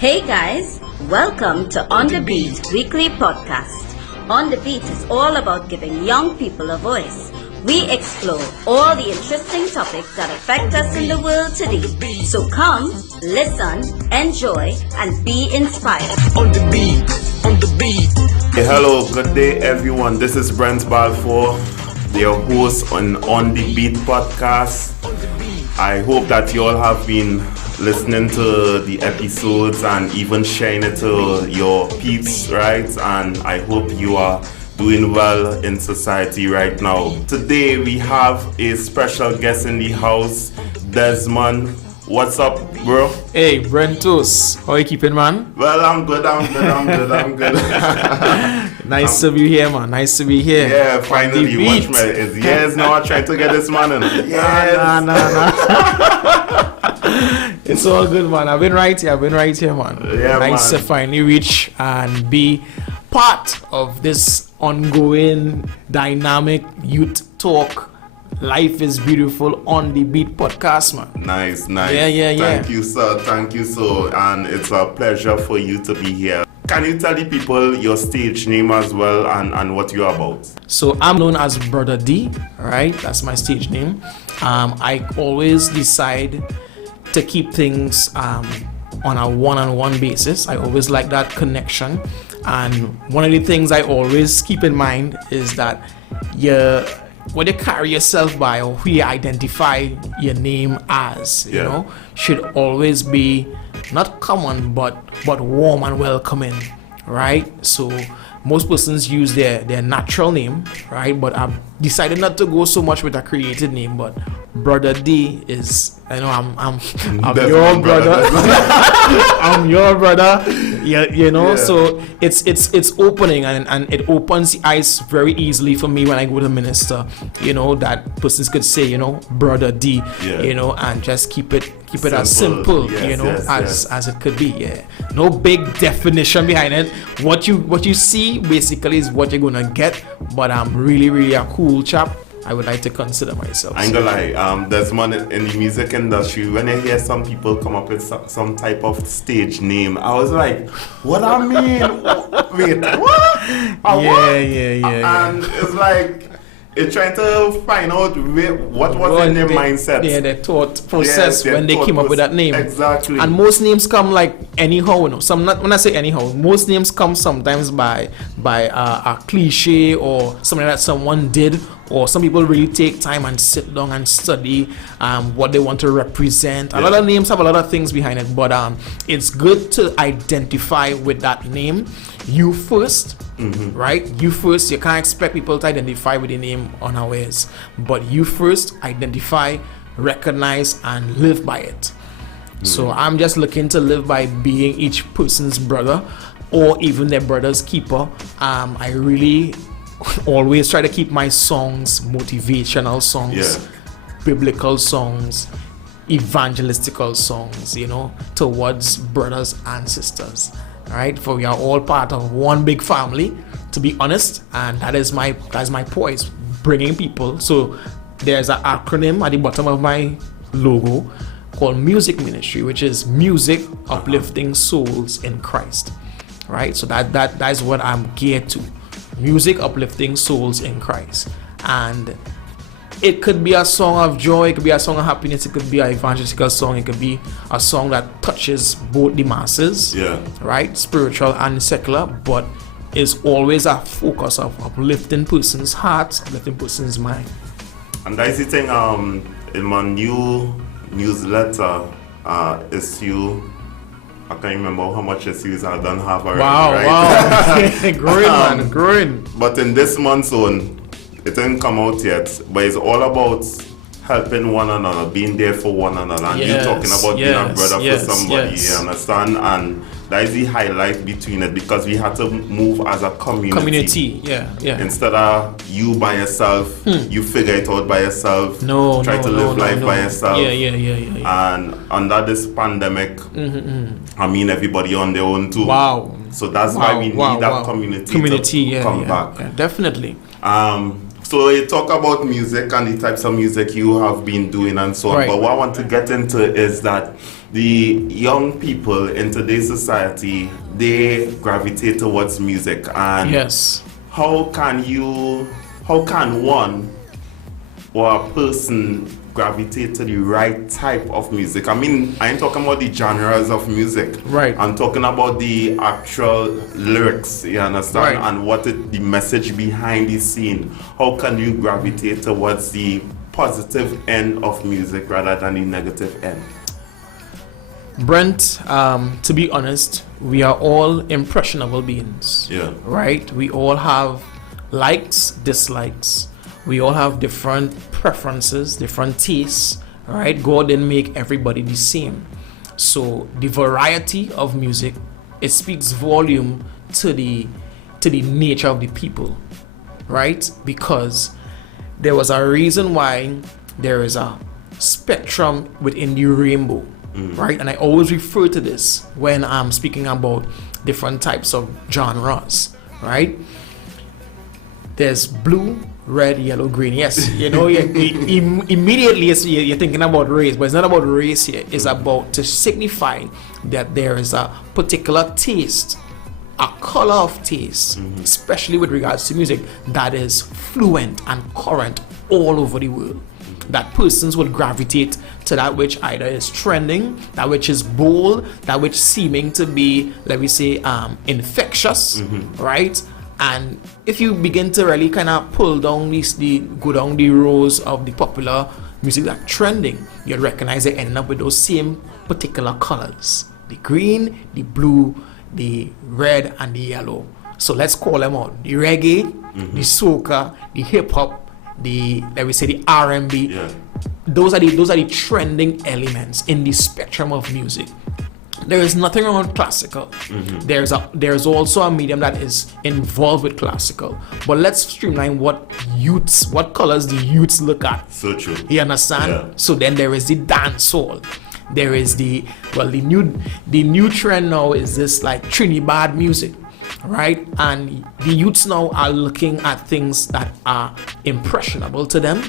Hey guys, welcome to On the Beat weekly podcast. On the Beat is all about giving young people a voice. We explore all the interesting topics that affect us in the world today. So come, listen, enjoy, and be inspired. On the beat, on the beat. Hey, hello, good day everyone. This is Brent Balfour, your host on the Beat podcast. I hope that you all have been listening to the episodes and even sharing it to your peeps, right? And I hope you are doing well in society right now. Today we have a special guest in the house, Desmond. What's up, bro? Hey, Brentos. How you keeping, man? Well, I'm good. Nice to be here, man. Nice to be here. Yeah, finally. Watch me. It's years now trying to get this man in. Yes. Nah. It's all good, man. I've been right here, man. Yeah, nice man. to finally reach and be part of this ongoing dynamic youth talk. Life is beautiful on the Beat podcast, man. Nice. Yeah. Thank you, sir. And it's a pleasure for you to be here. Can you tell the people your stage name as well and what you're about? So I'm known as Brother D, right? That's my stage name. I always decide to keep things on a one-on-one basis. I always like that connection. And one of the things I always keep in mind is that what you carry yourself by or who you identify your name as, you know, should always be not common but warm and welcoming, right? So most persons use their natural name, right? But I've decided not to go so much with a created name, but Brother D is, I'm your brother. I'm your brother. Yeah. So it's opening and it opens the eyes very easily for me when I go to minister. You know, that persons could say, Brother D. And just keep it as simple, as it could be. Yeah. No big definition behind it. What you see basically is what you're gonna get. But I'm really a cool chap. I would like to consider myself. I ain't gonna lie, Desmond, in the music industry, when I hear some people come up with some type of stage name, I was like, what I mean? Wait, what? Yeah. And it's like, it's trying to find out what was in their mindset. Yeah, their thought process when they came up with that name. Exactly. And most names come like anyhow, when I say anyhow, most names come sometimes by a cliche or something that someone did, or some people really take time and sit down and study what they want to represent. A lot of names have a lot of things behind it, but it's good to identify with that name. You first, right? You first. You can't expect people to identify with the name unawares, but you first identify, recognize, and live by it. So I'm just looking to live by being each person's brother, or even their brother's keeper. I really always try to keep my songs motivational songs, biblical songs, evangelistical songs, towards brothers and sisters. Right? For we are all part of one big family, to be honest, and that's my poise, bringing people. So there's an acronym at the bottom of my logo called Music Ministry, which is Music Uplifting Souls in Christ. Right? So that's what I'm geared to. Music uplifting souls in Christ. And it could be a song of joy, it could be a song of happiness, it could be an evangelical song, it could be a song that touches both the masses, right, spiritual and secular, but it's always a focus of uplifting person's hearts, uplifting person's mind. And that's the thing, in my new newsletter issue, I can't remember how much issues I don't have already. Wow. Growing. But in this month's one, it didn't come out yet, but it's all about helping one another, being there for one another, and you talking about being a brother for somebody, you understand? And that is the highlight between it, because we had to move as a community. Instead of you by yourself, you figure it out by yourself, try to live life by yourself. And under this pandemic, I mean, everybody on their own too. So that's why we need that community to come back. Definitely. So you talk about music and the types of music you have been doing and so on. Right. But what I want to get into is that the young people in today's society, they gravitate towards music. And Yes. how can one or a person gravitate to the right type of music? I mean, I ain't talking about the genres of music. Right. I'm talking about the actual lyrics, you understand? Right. And the message behind the scene. How can you gravitate towards the positive end of music rather than the negative end? Brent, to be honest, we are all impressionable beings. Yeah. Right? We all have likes, dislikes. We all have different preferences, different tastes. Right? God didn't make everybody the same. So the variety of music, it speaks volume to the nature of the people. Right? Because there was a reason why there is a spectrum within the rainbow. Right? And I always refer to this when I'm speaking about different types of genres. Right? There's blue, red, yellow, green. Yes, immediately you're thinking about race, but it's not about race here. It's about to signify that there is a particular taste, a color of taste, especially with regards to music, that is fluent and current all over the world. That persons will gravitate to that which either is trending, that which is bold, that which seeming to be, let me say, infectious, right? And if you begin to really kind of go down the rows of the popular music that's trending, you'll recognize they end up with those same particular colors: the green, the blue, the red, and the yellow. So let's call them out: the reggae, the soca, the hip hop, the, let me say, the R&B. Yeah. Those are the trending elements in the spectrum of music. There is nothing wrong with classical. There's also a medium that is involved with classical. But let's streamline what colors the youths look at. So true. You understand? Yeah. So then there is the dancehall. There is the new trend now is this like Trinidad music, right? And the youths now are looking at things that are impressionable to them.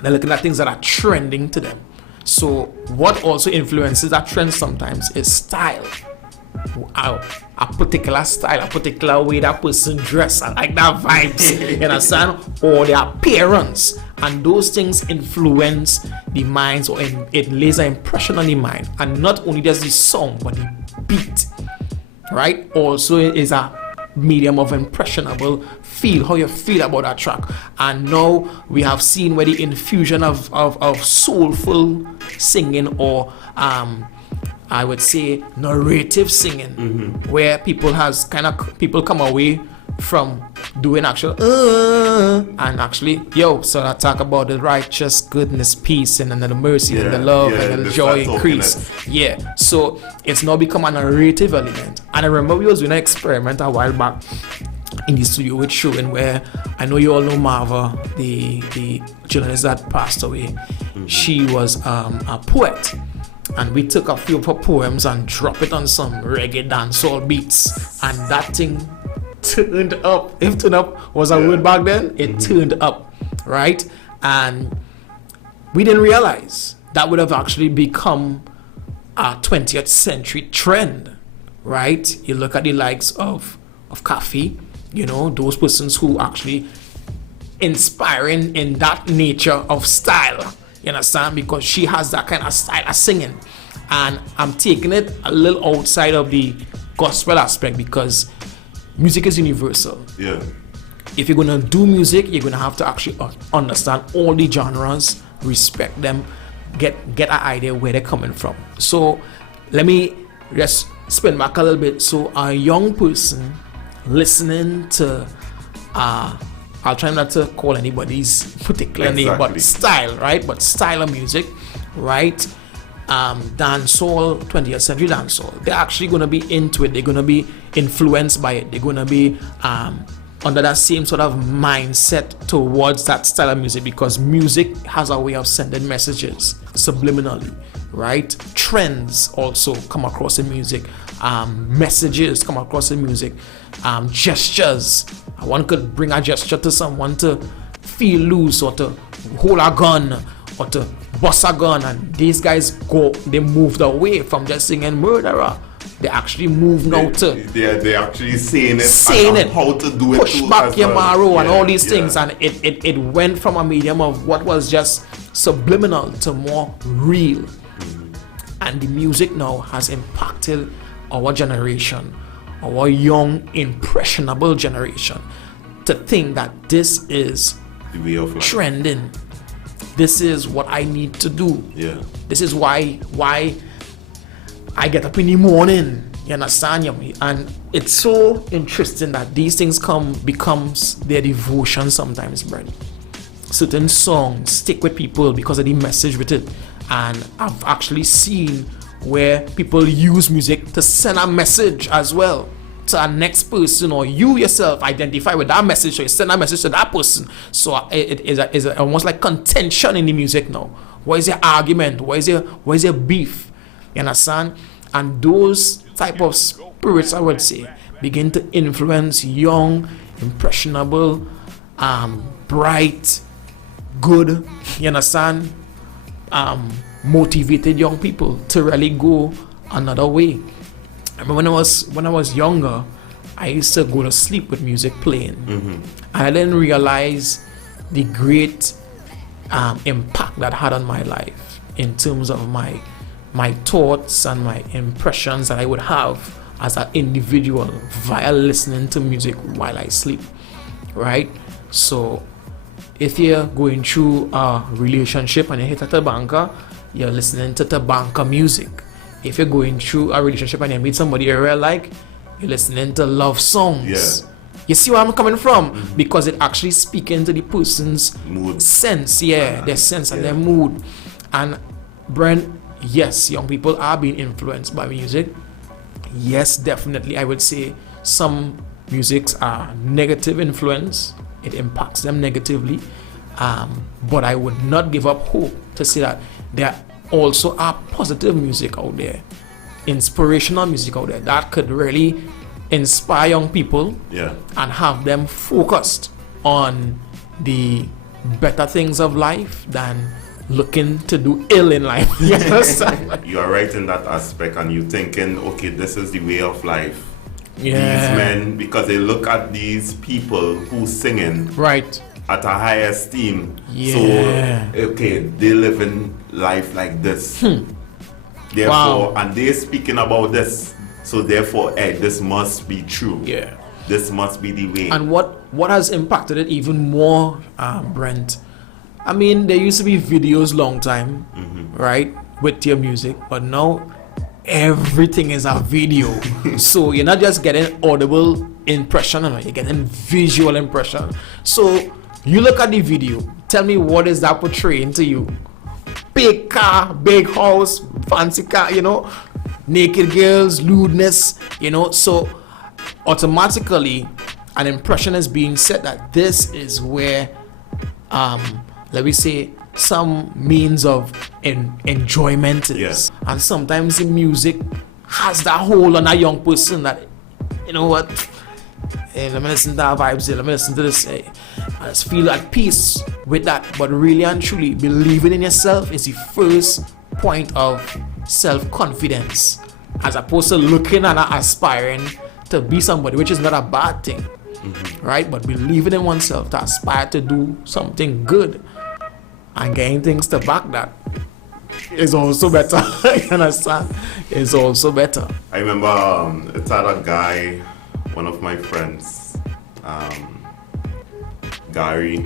They're looking at things that are trending to them. So what also influences that trend sometimes is style. A particular style, a particular way that person dress, I like that vibes, you understand? Or their appearance. And those things influence the minds, or it lays an impression on the mind. And not only does the song, but the beat, right? Also is a medium of impressionable feel, how you feel about that track. And now we have seen where the infusion of soulful singing, or I would say narrative singing, where people come away from doing actual and actually so I talk about the righteous goodness, peace, and then the mercy, and the love, and the joy increase. So it's now become a narrative element. And I remember we was doing an experiment a while back in the studio with Showing, where I know you all know Marva, the journalist that passed away. She was a poet, and we took a few of her poems and dropped it on some reggae dancehall beats, and that thing turned up. If turn up was a word back then, it turned up, right? And we didn't realize that would have actually become a 20th century trend, right? You look at the likes of Kafi, those persons who actually inspiring in that nature of style, you understand? Because she has that kind of style of singing. And I'm taking it a little outside of the gospel aspect, because music is universal. Yeah. If you're gonna do music, you're gonna have to actually understand all the genres, respect them, get an idea where they're coming from. So let me just spin back a little bit. So a young person listening to I'll try not to call anybody's particular name, but style, right? But style of music, right? Dancehall, 20th century dancehall. They're actually going to be into it. They're going to be influenced by it. They're going to be under that same sort of mindset towards that style of music, because music has a way of sending messages subliminally, right? Trends also come across in music. Messages come across in music. Gestures. One could bring a gesture to someone to feel loose or to hold a gun or to bust a gun, and these guys they moved away from just singing murderer. They actually moved now to they actually saying it, how to do it, push back your marrow and all these things, and it went from a medium of what was just subliminal to more real. And the music now has impacted our generation, our young impressionable generation, to think that this is the way of life. Trending. This is what I need to do. Yeah. This is why I get up in the morning. You understand? And it's so interesting that these things becomes their devotion sometimes, Brent. Certain songs stick with people because of the message with it. And I've actually seen where people use music to send a message as well to a next person, or you yourself identify with that message, so you send a message to that person. So it is almost like contention in the music now. What is your argument? What is your beef? You understand? And those type of spirits, I would say, begin to influence young, impressionable, bright, good, you understand, motivated young people to really go another way. I remember when I was younger, I used to go to sleep with music playing. And I didn't realize the great impact that had on my life in terms of my thoughts and my impressions that I would have as an individual via listening to music while I sleep, right? So if you're going through a relationship and you hit a tabanka, you're listening to tabanka music. If you're going through a relationship and you meet somebody you really like, you're listening to love songs. Yeah. You see where I'm coming from? Because it actually speaking to the person's mood, sense, their sense and their mood. And Brent, yes, young people are being influenced by music. Yes, definitely, I would say some musics are negative influence. It impacts them negatively. But I would not give up hope to say that there also are positive music out there, inspirational music out there that could really inspire young people and have them focused on the better things of life than looking to do ill in life. Yes. You are right in that aspect, and you're thinking, okay, this is the way of life. Yeah. These men, because they look at these people who singing right at a high esteem. Yeah. So okay, they live in life like this. Therefore, and they speaking about this. So therefore, this must be true. Yeah. This must be the way. And what has impacted it even more, Brent? I mean, there used to be videos long time, right, with your music, but now everything is a video. So you're not just getting audible impression, you're getting visual impression. So you look at the video, tell me, what is that portraying to you? Big car, big house, fancy car, naked girls, lewdness, so automatically an impression is being set that this is where let me say some means of enjoyment is. And sometimes the music has that hold on a young person that, you know what, hey, let me listen to that vibes here, let me listen to this, hey, I just feel at peace with that. But really and truly, believing in yourself is the first point of self-confidence, as opposed to looking and aspiring to be somebody, which is not a bad thing, right? But believing in oneself to aspire to do something good and getting things to back that is also better. You understand? Is also better. I remember it's a guy, one of my friends, Gary,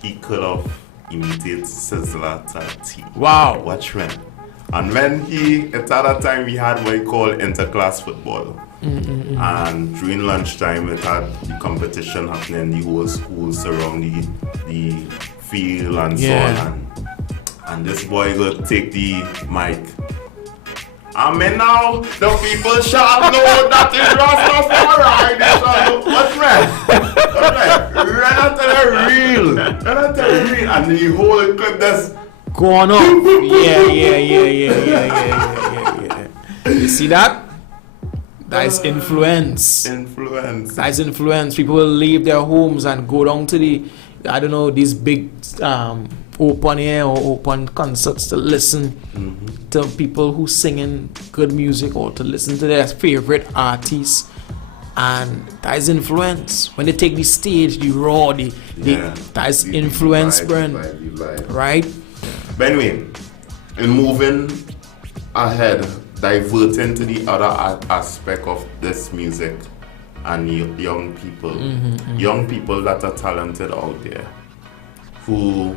he could have imitated Sizzla to a T. Wow. Watch man. And when at that time we had what we call interclass football. And during lunchtime it had the competition happening in the whole school surrounding the field and so on. And this boy go take the mic. I mean now the people shall know that is Rastafari. What's right? Run out the real. And the whole clip that's going on. Yeah. You see that? That is influence. That is influence. People will leave their homes and go down to the I don't know, these big open air or open concerts to listen to people who singing good music or to listen to their favorite artists. And that is influence. When they take the stage, the raw, that is influence, right? But anyway, in moving ahead, diverting to the other aspect of this music and young people, young people that are talented out there, who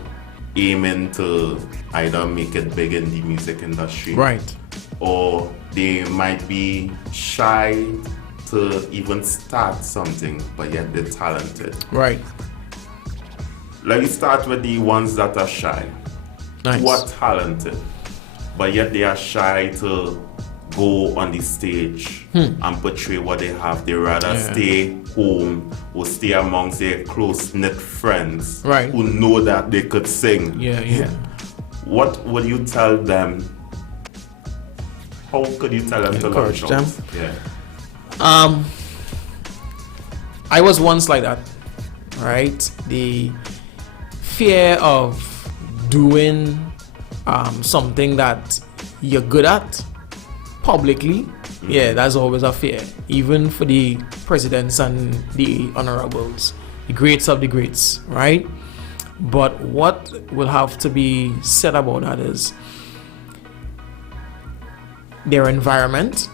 aiming to either make it big in the music industry, right? Or they might be shy to even start something, but yet they're talented. Right. Let me start with the ones that are shy. Nice. Who are talented, but yet they are shy to go on the stage and portray what they have. They rather stay home or stay amongst their close-knit friends who know that they could sing. What would you tell them? How could you tell them to encourage them? Yeah. I was once like that, right? The fear of doing something that you're good at publicly, that's always a fear, even for the presidents and the honorables, the greats of the greats, right? But what will have to be said about that is their environment,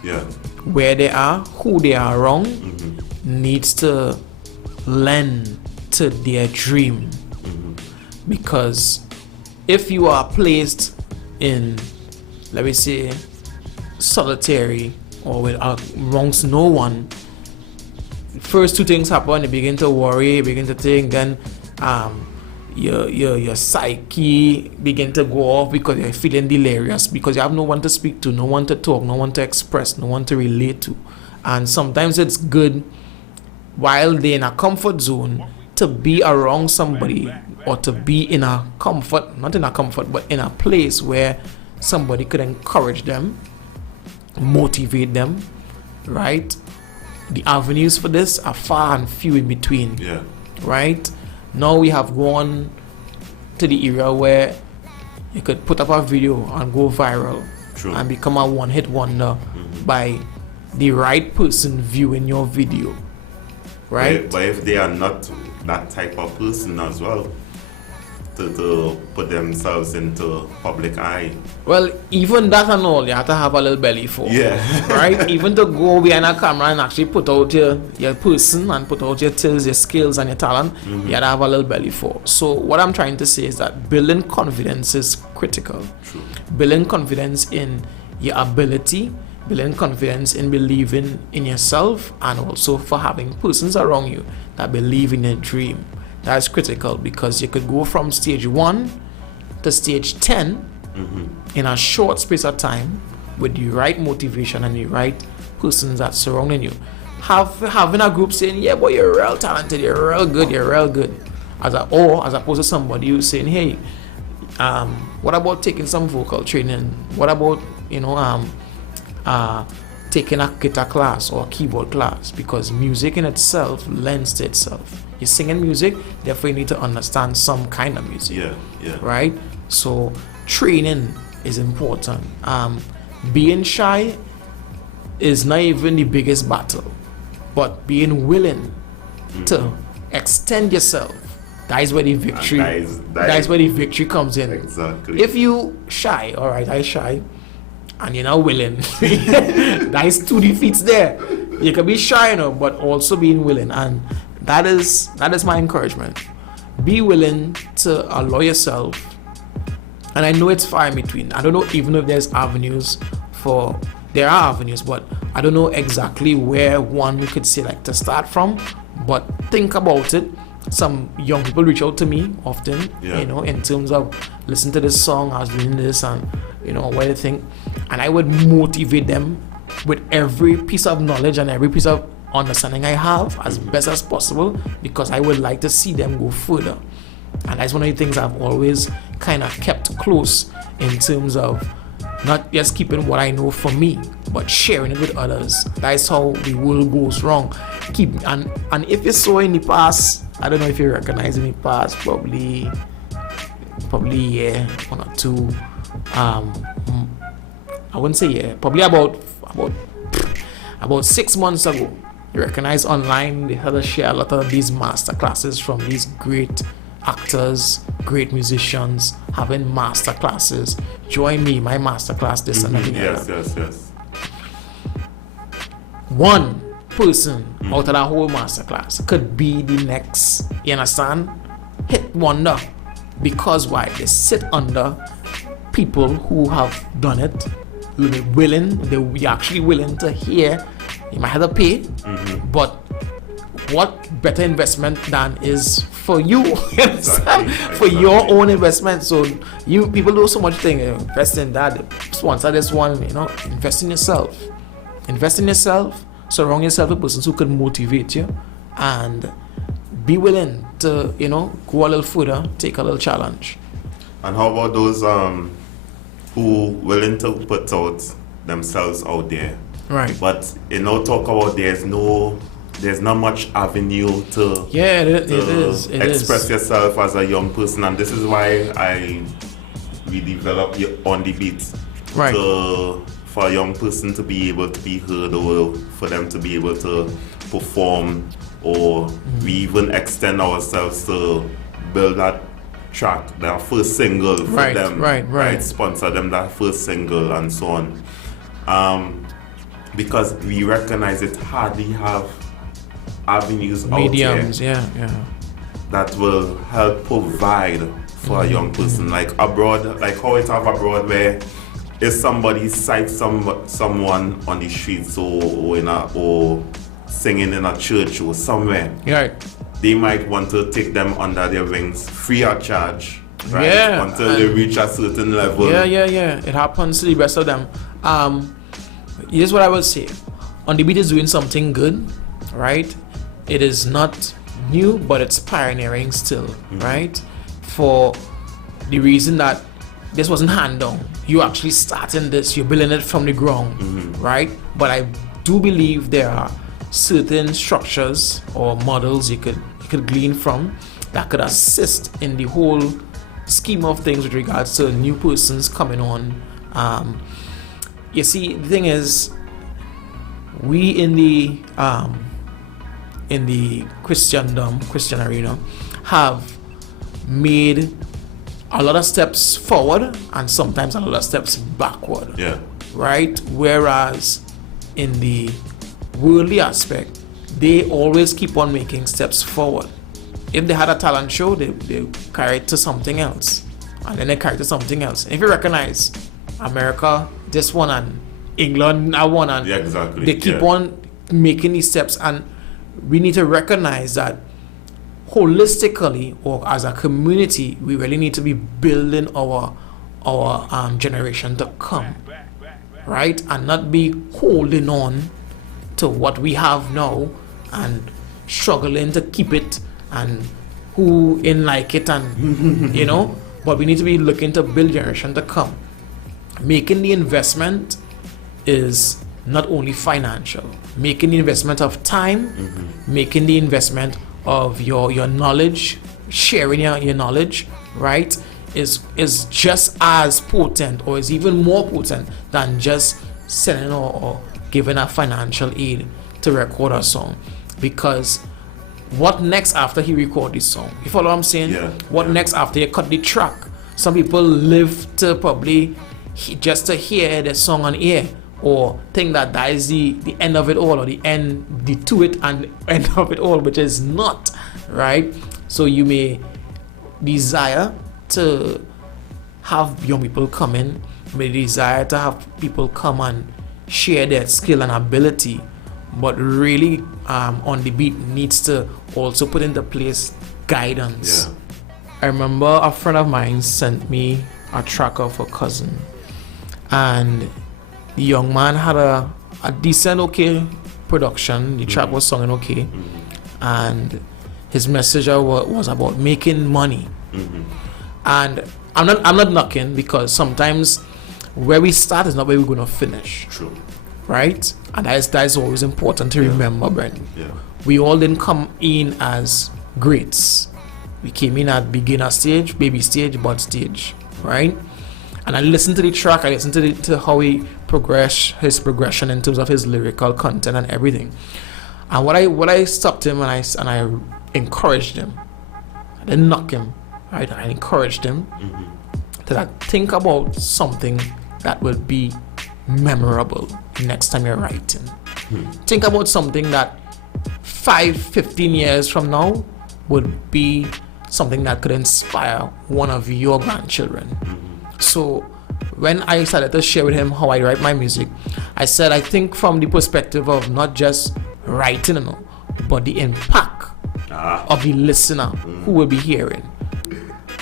where they are, who they are around, needs to lend to their dream. Because if you are placed in, let me say, solitary or with amongst no one, first two things happen. You begin to worry, you begin to think, then your psyche begin to go off because you're feeling delirious, because you have no one to speak to, no one to talk, no one to express, no one to relate to. And sometimes it's good, while they're in a comfort zone, to be around somebody or to be in a comfort, not in a comfort, but in a place where somebody could encourage them, motivate them, right? The avenues for this are far and few in between, right? Now we have gone to the era where you could put up a video and go viral and become a one-hit wonder by the right person viewing your video, right? But if they are not that type of person as well, to put themselves into public eye. Well, even that and all, you have to have a little belly for. Right? Even to go behind a camera and actually put out your person and put out your tills, your skills and your talent, you have to have a little belly for. So what I'm trying to say is that building confidence is critical. Building confidence in your ability, building confidence in believing in yourself, and also for having persons around you that believe in your dream. That's critical, because you could go from stage 1 to stage 10 in a short space of time with the right motivation and the right persons that surrounding you. Having a group saying, yeah, boy, you're real talented, you're real good. As opposed to somebody who's saying, hey, what about taking some vocal training? What about, taking a guitar class or a keyboard class? Because music in itself lends to itself. You're singing music, therefore you need to understand some kind of music. Right? So training is important. Being shy is not even the biggest battle, but being willing to extend yourself, that is where the victory that is where the victory comes in. Exactly. If you shy, all right, I shy, and you're not willing, that is two defeats there. You can be shy, but also being willing, and that is my encouragement. Be willing to allow yourself, and I know it's far in between. I don't know even if there's avenues for. There are avenues, but I don't know exactly where one we could say like to start from. But think about it. Some young people reach out to me often, in terms of listen to this song, I was doing this, and what they think, and I would motivate them with every piece of knowledge and every piece of understanding I have as best as possible, because I would like to see them go further. And that's one of the things I've always kind of kept close in terms of not just keeping what I know for me, but sharing it with others. That's how the world goes wrong. And if you saw in the past, I don't know if you recognize in the past, probably one or two. I wouldn't say probably about 6 months ago. You recognize online they had to share a lot of these master classes from these great actors, great musicians having master classes. Join me, my master class, this and that. Yes. One person out of that whole master class could be the next, you understand, hit wonder. Because why? They sit under people who have done it, who they're actually willing to hear. You might have to pay, but what better investment than is for you, Exactly. for your own investment. So you people do so much thing, invest in that, sponsor this one, invest in yourself. Surround yourself with persons who can motivate you, and be willing to, go a little further, take a little challenge. And how about those who willing to put out themselves out there? Right. But talk about there's not much avenue to it is express yourself as a young person, and this is why we developed On the Beat. Right. For a young person to be able to be heard, or for them to be able to perform, or we even extend ourselves to build that track, their first single for them. Right. Sponsor them that first single and so on. Because we recognize it hardly have avenues mediums out there that will help provide for a young person. Like abroad, like how it have abroad, where if somebody cites someone on the streets or singing in a church or somewhere, they might want to take them under their wings free of charge, right? Until they reach a certain level. It happens to the best of them. Here's what I will say. On the Beat is doing something good, right? It is not new, but it's pioneering still, right? For the reason that this wasn't hand down. You actually starting this, you're building it from the ground, right? But I do believe there are certain structures or models you could glean from that could assist in the whole scheme of things with regards to new persons coming on. You see, the thing is, we in the Christian arena have made a lot of steps forward and sometimes a lot of steps backward. Right? Whereas in the worldly aspect, they always keep on making steps forward. If they had a talent show, they carry it to something else, and then they carry it to something else. If you recognize America, this one, and England, that one, and they keep on making these steps, and we need to recognize that holistically, or as a community, we really need to be building our generation to come, right? And not be holding on to what we have now and struggling to keep it, and who in like it, and but we need to be looking to build generation to come. Making the investment is not only financial, making the investment of time, making the investment of your knowledge, sharing your knowledge, right, is just as potent, or is even more potent than just sending or giving a financial aid to record a song. Because what next after he record this song? You follow what I'm saying? What next after you cut the track? Some people live to probably just to hear the song on air, or think that is the end of it all, or the to it and end of it all, which is not, right? So you may desire to have young people come in, may desire to have people come and share their skill and ability, but really On the Beat needs to also put into place guidance. I remember a friend of mine sent me a track of a cousin, and the young man had a decent, okay production. The track was sung okay, and his message was about making money. And I'm not knocking, because sometimes where we start is not where we're going to finish. True. right? And that's always important to remember, Brandon. Yeah. We all didn't come in as greats. We came in at beginner stage, baby stage, bud stage, right? And I listened to the track, I listened to how he his progression in terms of his lyrical content and everything. And what I stopped him and I encouraged him. I didn't knock him, right? I encouraged him to think about something that would be memorable next time you're writing. Think about something that 15 years from now would be something that could inspire one of your grandchildren. So when I started to share with him how I write my music, I said I think from the perspective of not just writing, but the impact of the listener who will be hearing.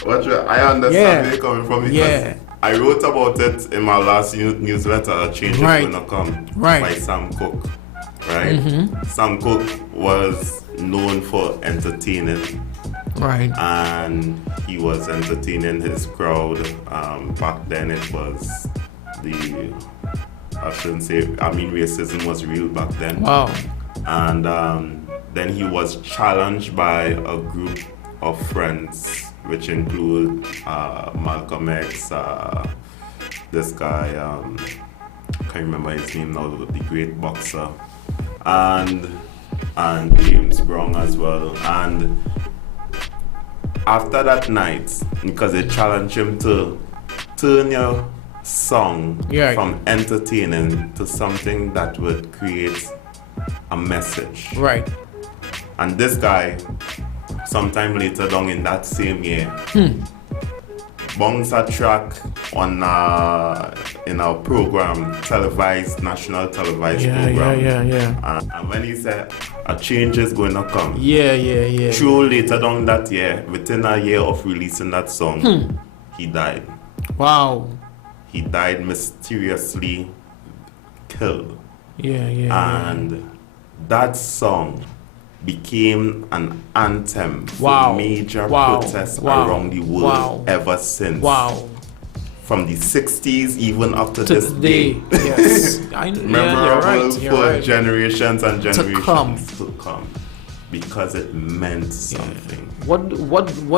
I understand where you're coming from, because I wrote about it in my last newsletter, Change Is Gonna Come, by Sam Cooke. Right? Sam Cooke was known for entertaining. Right. And he was entertaining his crowd. Back then it was racism was real back then. Wow. And then he was challenged by a group of friends, which include Malcolm X, this guy, I can't remember his name now, the great boxer, and James Brown as well. And after that night, because they challenged him to turn your song from entertaining to something that would create a message. Right. And this guy, sometime later down in that same year, bounced a track on in our program, national televised program. And when he said a change is going to come, true, later down that year, within a year of releasing that song, he died. Wow. He died mysteriously, killed. And that song became an anthem for major protests around the world ever since. From the 60s even up to this day. Yes. Memorable for generations and generations to come. Because it meant something. What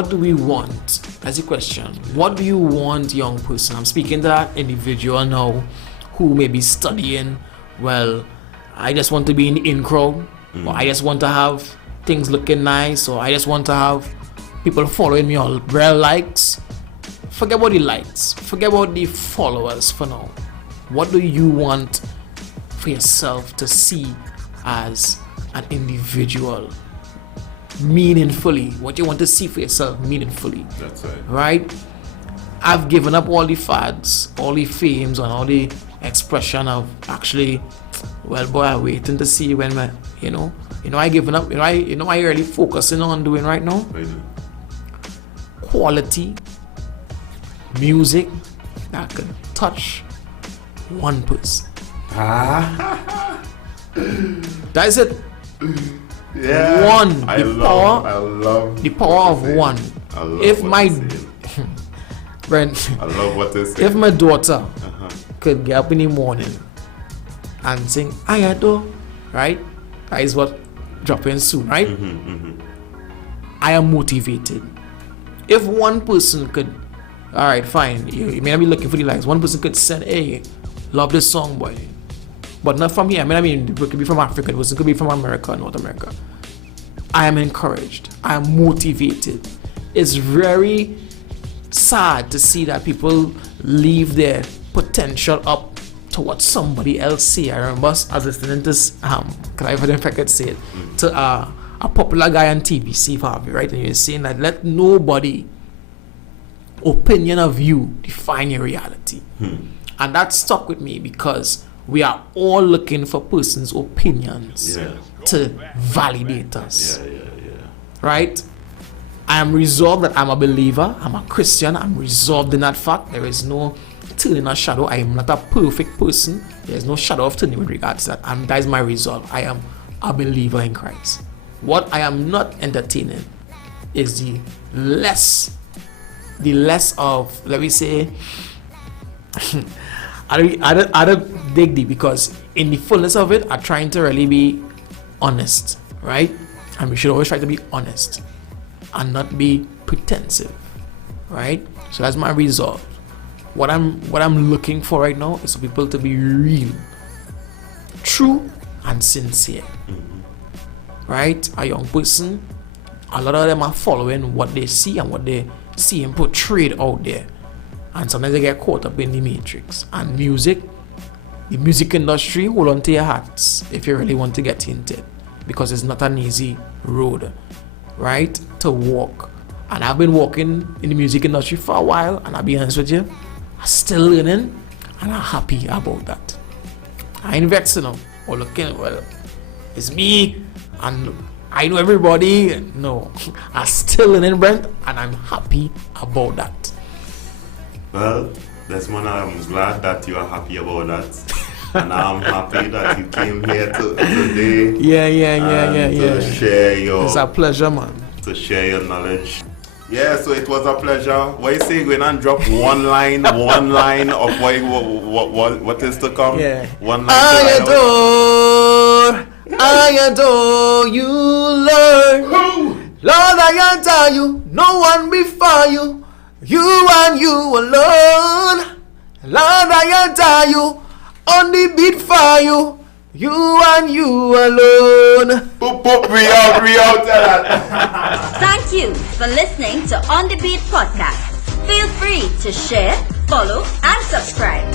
do we want? That's the question. What do you want, young person? I'm speaking to that individual now who may be studying. Well, I just want to be in the in crowd, or I just want to have things looking nice, or I just want to have people following me on real likes. Forget about the likes. Forget about the followers for now. What do you want for yourself to see as an individual meaningfully? What you want to see for yourself meaningfully? That's right. Right? I've given up all the fads, all the fames, and all the expression of actually, well, boy, I'm waiting to see when I given up. I really focusing on doing right now. Quality music that can touch one person. That's it. One. I love the power of one. If my friend, I love what this. If my daughter could get up in the morning and sing Ayado, right? That is what dropping soon, right? I am motivated. If one person could, all right, fine, you may not be looking for the likes. One person could say, hey, love this song, boy. But not from here. I mean, it could be from Africa. It could be from America, North America. I am encouraged. I am motivated. It's very sad to see that people leave their potential up to what somebody else see. I remember I was listening to this, if I could say it, to a popular guy on TV, Steve Harvey, right? And you're saying that let nobody opinion of you define your reality. And that stuck with me because we are all looking for persons' opinions to validate us. Right? I am resolved that I'm a believer, I'm a Christian, I'm resolved in that fact. There is no turning a shadow. I am not a perfect person. There is no shadow of turning with regards to that. And that is my resolve. I am a believer in Christ. What I am not entertaining is the less of, let me say, I don't dig deep, because in the fullness of it, are trying to really be honest, right? And we should always try to be honest and not be pretensive, right? So that's my resolve. What I'm looking for right now is for people to be real, true, and sincere, right? A young person, a lot of them are following what they see and what they see and portrayed out there, and sometimes they get caught up in the matrix. And music, the music industry, hold on to your hats if you really want to get into it, because it's not an easy road, right, to walk. And I've been walking in the music industry for a while, and I'll be honest with you, I'm still learning, and I'm happy about that. I ain't vexed now, or looking, well, it's me, and I know everybody. No, I'm still learning, Brent, and I'm happy about that. Well, Desmond, I'm glad that you are happy about that. And I'm happy that you came here today. Yeah. To share your... It's a pleasure, man. To share your knowledge. Yeah, so it was a pleasure. What you say, go in and drop one line of what is to come? Yeah. One line. I adore you, Lord. Lord, I adore you. No one before you. You and you alone. Lord, I adore you. On the beat for you. You and you alone. Boop, boop, we out that. Thank you for listening to On The Beat Podcast. Feel free to share, follow, and subscribe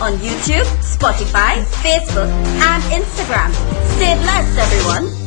on YouTube, Spotify, Facebook, and Instagram. Stay blessed, everyone.